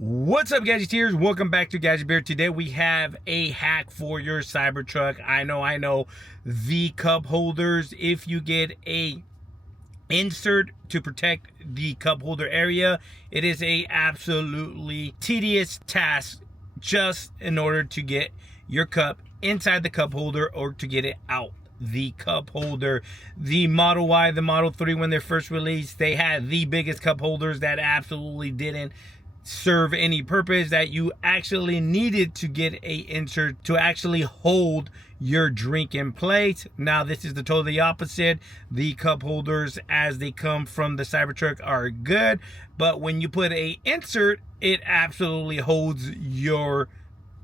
What's up, gadgeteers? Welcome back to Gadget Bear. Today we have a hack for your Cybertruck. I know the cup holders, if you get a insert to protect the cup holder area, it is a absolutely tedious task just in order to get your cup inside the cup holder or to get it out the cup holder. The Model Y, the Model 3, when they're first released, they had the biggest cup holders that absolutely didn't serve any purpose, that you actually needed to get a insert to actually hold your drink in place. Now this is the totally opposite. The cup holders as they come from the Cybertruck are good, but when you put a insert, it absolutely holds your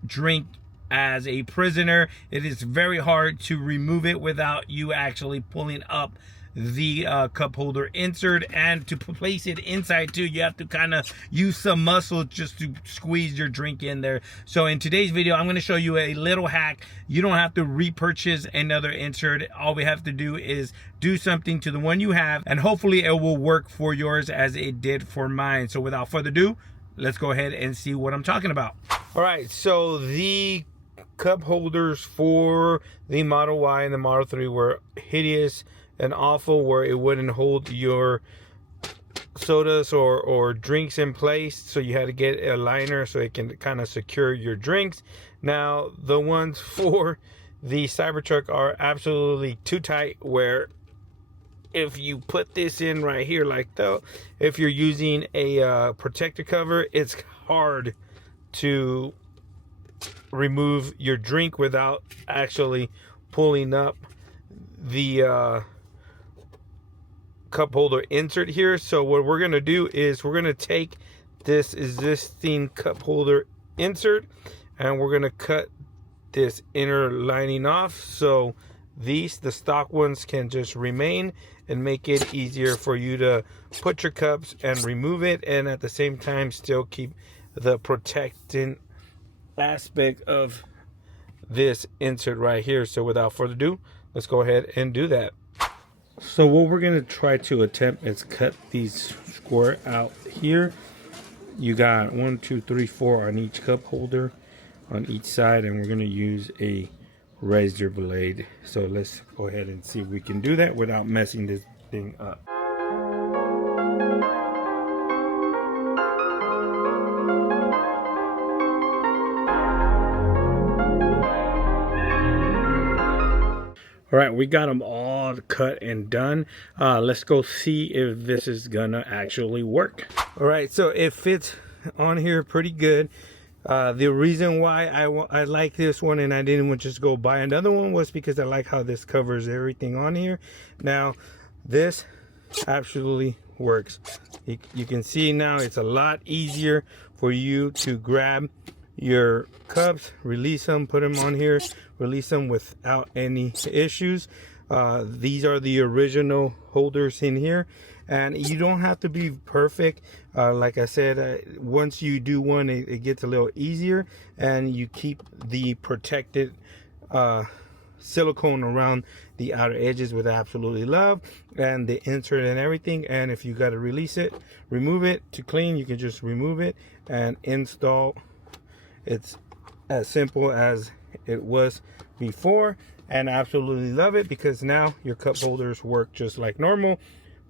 drink as a prisoner. It is very hard to remove it without you actually pulling up the cup holder insert, and to place it inside too, you have to kind of use some muscle just to squeeze your drink in there. So in today's video, I'm going to show you a little hack. You don't have to repurchase another insert. All we have to do is do something to the one you have, and hopefully it will work for yours as it did for mine. So without further ado, let's go ahead and see what I'm talking about. All right, so the cup holders for the Model Y and the Model 3 were hideous and awful, where it wouldn't hold your sodas or drinks in place, so you had to get a liner so it can kind of secure your drinks. Now the ones for the Cybertruck are absolutely too tight, where if you put this in right here, like though, if you're using a protector cover, it's hard to remove your drink without actually pulling up the cup holder insert here. So what we're gonna do is we're gonna take this existing cup holder insert and we're gonna cut this inner lining off, so the stock ones can just remain and make it easier for you to put your cups and remove it, and at the same time still keep the protecting aspect of this insert right here. So without further ado, let's go ahead and do that. So what we're going to try to attempt is cut these square out here. You got 1, 2, 3, 4 on each cup holder on each side, and we're going to use a razor blade. So let's go ahead and see if we can do that without messing this thing up. All right, we got them all cut and done. Let's go see if this is gonna actually work. All right, so it fits on here pretty good. The reason why I like this one and I didn't just go buy another one was because I like how this covers everything on here. Now, this absolutely works. You can see now it's a lot easier for you to grab your cups, release them, put them on here, release them without any issues. These are the original holders in here, and you don't have to be perfect. Like I said, once you do one, it gets a little easier, and you keep the protected silicone around the outer edges with absolutely love, and the insert and everything. And if you got to release it, remove it to clean, you can just remove it and install. It's as simple as it was before, and I absolutely love it because now your cup holders work just like normal.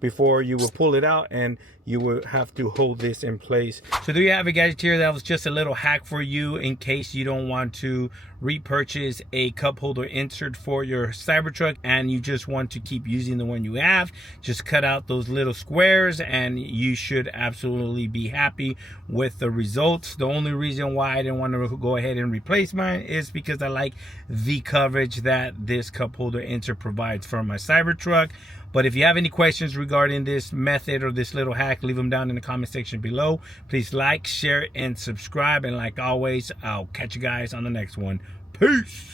Before, you will pull it out and you will have to hold this in place. So there you have it, guys. Here, that was just a little hack for you in case you don't want to repurchase a cup holder insert for your Cybertruck and you just want to keep using the one you have. Just cut out those little squares and you should absolutely be happy with the results. The only reason why I didn't want to go ahead and replace mine is because I like the coverage that this cup holder insert provides for my Cybertruck. But if you have any questions regarding this method or this little hack, leave them down in the comment section below. Please like, share, and subscribe. And like always, I'll catch you guys on the next one. Peace.